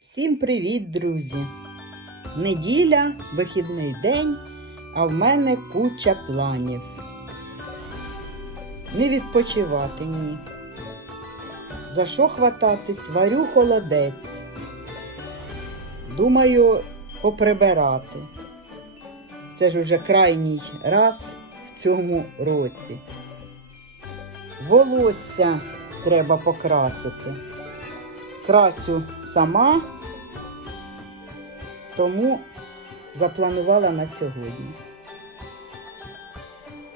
Всім привіт, друзі! Неділя, вихідний день, а в мене куча планів. Не відпочивати ні. За що хвататись? Варю холодець. Думаю, поприбирати. Це ж уже крайній раз в цьому році. Волосся треба покрасити. Красю сама, тому запланувала на сьогодні.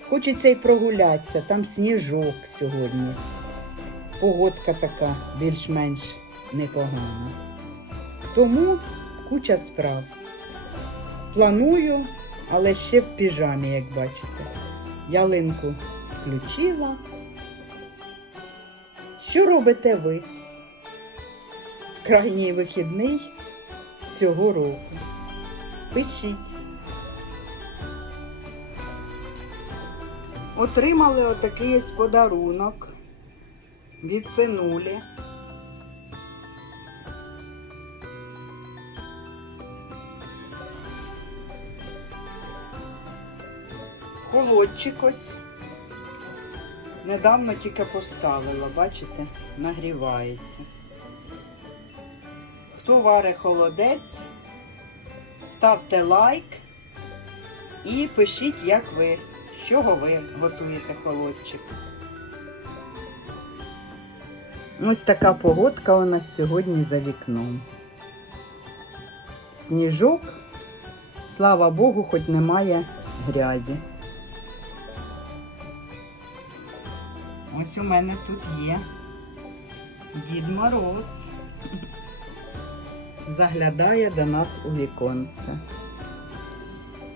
Хочеться й прогулятися, там сніжок сьогодні. Погодка така більш-менш непогана. Тому куча справ. Планую, але ще в піжамі, як бачите. Ялинку включила. Що робите ви? Крайній вихідний цього року. Пишіть. Отримали отакий подарунок від синулі. Холодчик ось. Недавно тільки поставила, бачите, нагрівається. Хто варить холодець, ставте лайк і пишіть, як ви, з чого ви готуєте холодчик. Ось така погодка у нас сьогодні за вікном. Сніжок, слава Богу, хоч немає грязі. Ось у мене тут є Дід Мороз заглядає до нас у віконце.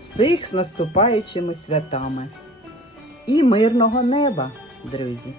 Всіх з наступаючими святами і мирного неба, друзі!